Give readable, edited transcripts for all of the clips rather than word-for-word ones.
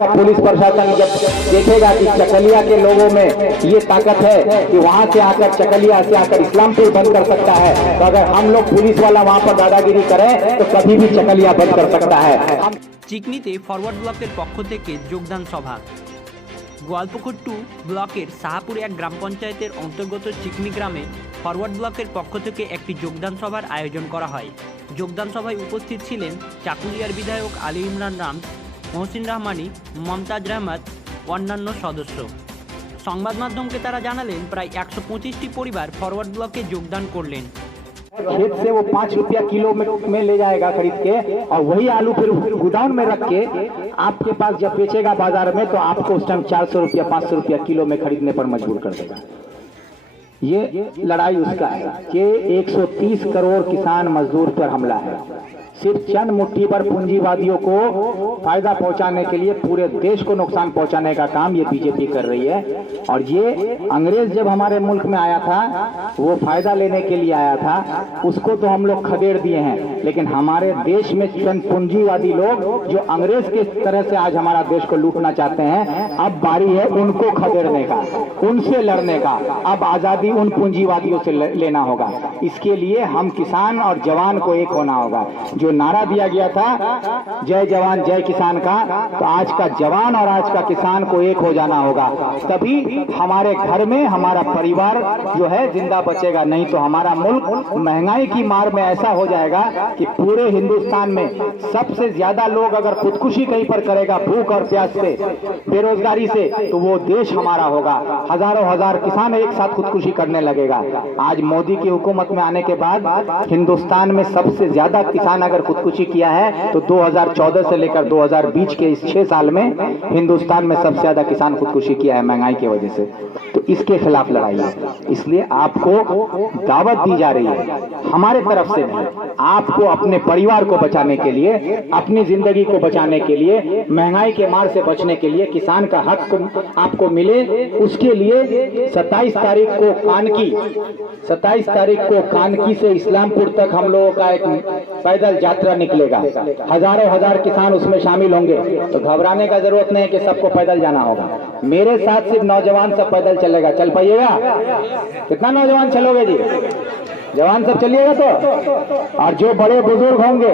Police प्रशासन जब देखेगा कि चकलिया के लोगों में ये ताकत है कि वहां से आकर चकलिया से आकर इस्लामपुर बंद कर सकता है, तो अगर हम लोग पुलिस वाला वहां पर दादागिरी करें तो कभी भी चकलिया बंद कर सकता है। चिकनीते फरवार्ड ब्लकेर पक्ष थेके योगदान सभा। गोपालपुकुर 2 ब्लकेर शाहपुर एक ग्राम पंचायतेर अंतर्गत चिकनी ग्रामे फरवार्ड ब्लकेर पक्ष थेके एकटी योगदान सभार आयोजन करा हय। योगदान सभाय उपस्थित छिलेन चाकुलियार विधायक आली इमरान राम, मोहसिन रहमानी, ममताज रहमत अन्यान्य सदस्य। संबाद माध्यमके तारा जानालेन प्राय 125टी परिवार फरवार्ड ब्लके योगदान करलेन। खेत से वो 5 रुपया किलो में ले जाएगा खरीद के, और वही आलू फिर गोदाम में रख के आपके पास जब बेचेगा बाजार में तो आपको उस टाइम 400 रुपया 500 रुपया किलो में खरीदने पर मजबूर कर देगा। ये लड़ाई उसका है कि 130 करोड़ किसान मजदूर पर हमला है। सिर्फ चंद मुट्ठी पर पूंजीवादियों को फायदा पहुंचाने के लिए पूरे देश को नुकसान पहुंचाने का काम ये बीजेपी कर रही है। और ये अंग्रेज जब हमारे मुल्क में आया था वो फायदा लेने के लिए आया था, उसको तो हम लोग खदेड़ दिए हैं, लेकिन हमारे देश में चंद पूंजीवादी लोग जो अंग्रेज के तरह से आज हमारा देश को लूटना चाहते हैं, अब बारी है उनको खदेड़ने का, उनसे लड़ने का। अब आजादी उन पूंजीवादियों से लेना होगा। इसके लिए हम किसान और जवान को एक होना होगा। जो नारा दिया गया था जय जवान जय किसान का, तो आज का जवान और आज का किसान को एक हो जाना होगा, तभी हमारे घर में हमारा परिवार जो है जिंदा बचेगा। नहीं तो हमारा मुल्क महंगाई की मार में ऐसा हो जाएगा कि पूरे हिंदुस्तान में सबसे ज्यादा लोग अगर खुदकुशी कहीं पर करेगा भूख और प्यास से, बेरोजगारी से, तो वो देश हमारा होगा। हजारों हजार किसान एक साथ खुदकुशी करने लगेगा। आज मोदी की हुकूमत में आने के बाद हिंदुस्तान में सबसे ज्यादा किसान अगर खुदकुशी किया है तो 2014 से लेकर 2020 के इस 6 साल में हिंदुस्तान में सबसे ज्यादा किसान खुदकुशी किया है महंगाई की वजह से। तो इसके खिलाफ लड़ाई है। इसलिए आपको दावत दी जा रही है हमारे तरफ से नहीं, आपको अपने परिवार को बचाने के लिए, अपनी जिंदगी को बचाने के लिए, महंगाई के मार से बचने के लिए, किसान का हक आपको मिले, उसके लिए 27 तारीख को कानकी से इस्लामपुर तक हम लोगों का एक पैदल यात्रा निकलेगा। हजारों हजार किसान उसमें शामिल होंगे। तो घबराने का जरूरत नहीं है कि सबको पैदल जाना होगा। मेरे साथ सिर्फ नौजवान सब पैदल चलेगा। चल पाइएगा? कितना नौजवान चलोगे जी? जवान सब चलिएगा तो। और जो बड़े बुजुर्ग होंगे,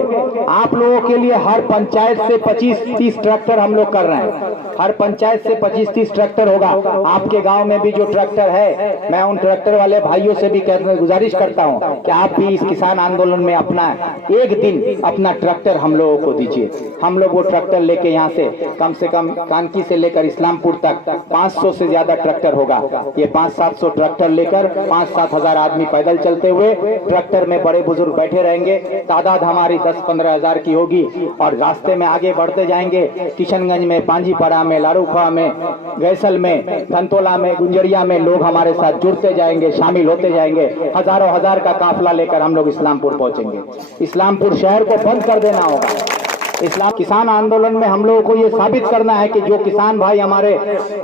आप लोगों के लिए हर पंचायत से 25-30 ट्रैक्टर हम लोग कर रहे हैं। हर पंचायत से 25-30 ट्रैक्टर होगा। आपके गांव में भी जो ट्रैक्टर है, मैं उन ट्रैक्टर वाले भाइयों से भी गुजारिश करता हूं कि आप भी इस किसान आंदोलन में अपना एक दिन अपना ट्रैक्टर हम लोगों को दीजिए। हम लोग वो ट्रैक्टर लेके यहाँ से कम कानकी से लेकर इस्लामपुर तक 500 से ज्यादा ट्रैक्टर होगा। ये 500-700 ट्रैक्टर लेकर 5-7 हजार आदमी पैदल चलते हुए ट्रैक्टर में बड़े बुजुर्ग बैठे रहेंगे। तादाद हमारी 10-15 हजार की होगी और रास्ते में आगे बढ़ते जाएंगे। किशनगंज में, पांजीपाड़ा में, लारूखा में, गैसल में, धनतोला में, गुंजरिया में लोग हमारे साथ जुड़ते जाएंगे, शामिल होते जाएंगे। हजारों हजार का काफिला लेकर हम लोग इस्लामपुर पहुंचेंगे। इस्लामपुर शहर को बंद कर देना होगा। इस्लाम किसान आंदोलन में हम लोगों को ये साबित करना है कि जो किसान भाई हमारे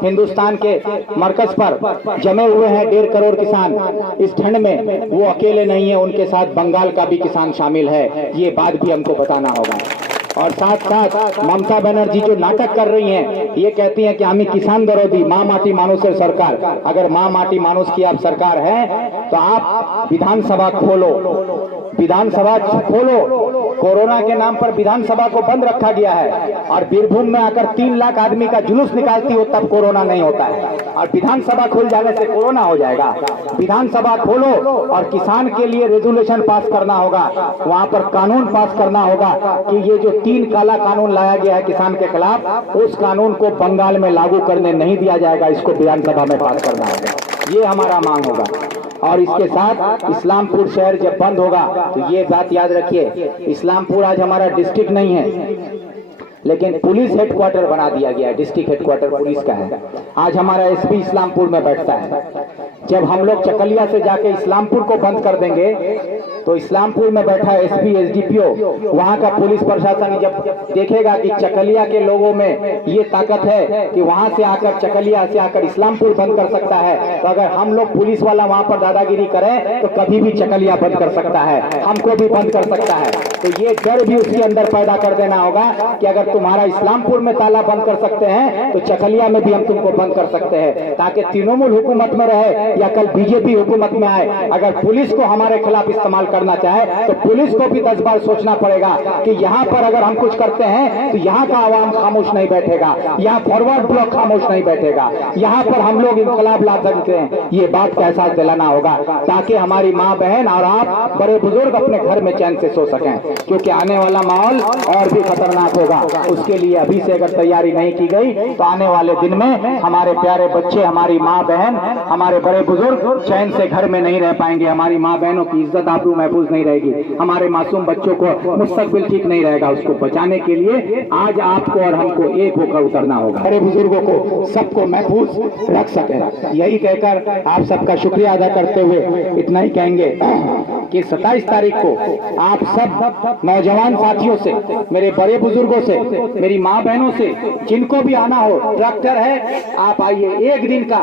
हिंदुस्तान के मरकज पर जमे हुए हैं 1.5 करोड़ किसान इस ठंड में, वो अकेले नहीं है, उनके साथ बंगाल का भी किसान शामिल है। ये बात भी हमको बताना होगा। और साथ साथ ममता बनर्जी जो नाटक कर रही हैं, ये कहती हैं कि हमें किसान विरोधी माँ माटी मानुषेर सरकार। अगर माँ माटी मानुष की आप सरकार है तो आप विधानसभा खोलो, विधानसभा खोलो। कोरोना के नाम पर विधानसभा को बंद रखा गया है और बीरभूम में आकर 3 लाख आदमी का जुलूस निकालती हो तब कोरोना नहीं होता है, और विधानसभा खुल जाने से कोरोना हो जाएगा। विधानसभा खोलो और किसान के लिए रेजोल्यूशन पास करना होगा, वहां पर कानून पास करना होगा कि ये जो 3 काला कानून लाया गया है किसान के खिलाफ, उस कानून को बंगाल में लागू करने नहीं दिया जाएगा, इसको विधानसभा में पास करना होगा। ये हमारा मांग होगा। और इसके साथ इस्लामपुर शहर जब बंद होगा तो ये बात याद रखिए, इस्लामपुर आज हमारा डिस्ट्रिक्ट नहीं है, लेकिन पुलिस हेडक्वार्टर बना दिया गया है। डिस्ट्रिक्ट हेडक्वार्टर पुलिस का है। आज हमारा एसपी इस्लामपुर में बैठता है। जब हम लोग चकलिया से जाके इस्लामपुर को बंद कर देंगे तो इस्लामपुर में बैठा एसपी एसडीपीओ वहां का पुलिस प्रशासन जब देखेगा कि चकलिया के लोगों में ये ताकत है कि वहां से आकर चकलिया से आकर इस्लामपुर बंद कर सकता है, तो अगर हम लोग पुलिस वाला वहां पर दादागिरी करें तो कभी भी चकलिया बंद कर सकता है, हमको भी बंद कर सकता है। तो ये डर भी उसके अंदर पैदा कर देना होगा कि अगर तुम्हारा इस्लामपुर में ताला बंद कर सकते हैं तो चकलिया में भी हम तुमको बंद कर सकते हैं, ताकि तृणमूल हुकूमत में रहे या कल बीजेपी हुकूमत में आए, अगर पुलिस को हमारे खिलाफ इस्तेमाल करना चाहे तो पुलिस को भी 10 बार सोचना पड़ेगा कि यहाँ पर अगर हम कुछ करते हैं तो यहाँ का आवाम खामोश नहीं बैठेगा, यहाँ फॉरवर्ड ब्लॉक खामोश नहीं बैठेगा, यहाँ पर हम लोग इंकलाब ला सकते हैं। ये बात का एहसास दिलाना होगा ताकि हमारी माँ बहन और आप बड़े बुजुर्ग अपने घर में चैन से सो सकें, क्योंकि आने वाला माहौल और भी खतरनाक होगा। उसके लिए अभी से अगर तैयारी नहीं की गई तो आने वाले दिन में हमारे प्यारे बच्चे, हमारी माँ बहन, हमारे बड़े बुजुर्ग चैन से घर में नहीं रह पाएंगे, हमारी माँ बहनों की इज्जत आबरू महफूज नहीं रहेगी, हमारे मासूम बच्चों को मुस्तकबिल ठीक नहीं रहेगा। उसको बचाने के लिए आज आपको और हमको एक होकर उतरना होगा, बड़े बुजुर्गों को सबको महफूज रख सके। यही कहकर आप सबका शुक्रिया अदा करते हुए इतना ही कहेंगे कि 27 तारीख को आप सब नौजवान साथियों से, मेरे बड़े बुजुर्गों से, मेरी माँ बहनों से, जिनको भी आना हो, ट्रैक्टर है, आप आइए, एक दिन का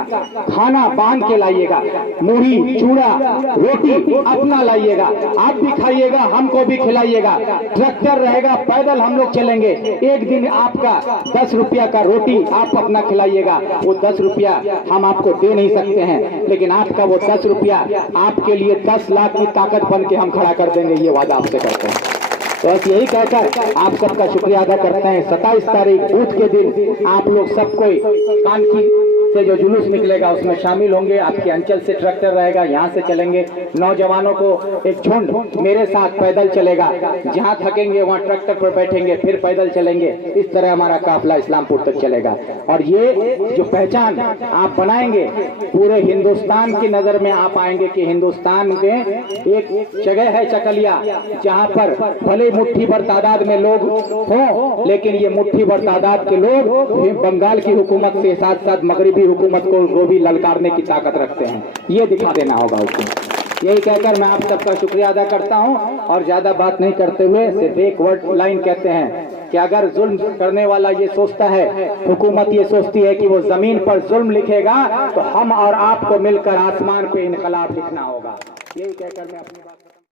खाना बांध के लाइएगा, मुढ़ी चूड़ा रोटी अपना लाइएगा, आप भी खाइएगा, हमको भी खिलाइएगा, ट्रैक्टर रहेगा, पैदल हम लोग चलेंगे, एक दिन आपका 10 रुपया का रोटी आप अपना खिलाइएगा। वो 10 रुपया हम आपको दे नहीं सकते हैं, लेकिन आपका वो 10 रुपया आपके लिए 10 लाख की ताकत बन के हम खड़ा कर देंगे, ये वादा आपसे करते हैं। तो बस यही कहकर आप सबका शुक्रिया अदा करते हैं। 27 तारीख बूथ के दिन आप लोग सब कोई कानकी से जो जुलूस निकलेगा उसमें शामिल होंगे, आपके अंचल से ट्रैक्टर रहेगा, यहाँ से चलेंगे, नौजवानों को एक झुंड मेरे साथ पैदल चलेगा, जहाँ थकेंगे वहाँ ट्रैक्टर पर बैठेंगे, फिर पैदल चलेंगे, इस तरह हमारा काफिला इस्लामपुर तक चलेगा। और ये जो पहचान आप बनाएंगे पूरे हिंदुस्तान की नजर में आप आएंगे कि हिंदुस्तान में एक जगह है चकलिया जहाँ पर भले मुट्ठी भर तादाद में लोग हों, लेकिन ये मुट्ठी भर तादाद के लोग बंगाल की हुकूमत से साथ साथ मगरबी हुकूमत को भी ललकारने की ताकत रखते हैं, ये दिखा देना होगा उसको। यही कहकर मैं आप सबका शुक्रिया अदा करता हूं और ज्यादा बात नहीं करते हुए सिर्फ एक वर्ड लाइन कहते हैं कि अगर जुल्म करने वाला ये सोचता है, हुकूमत ये सोचती है कि वो जमीन पर जुल्म लिखेगा, तो हम और आपको मिलकर आसमान पे इनकलाब लिखना होगा। यही कहकर मैं अपनी बात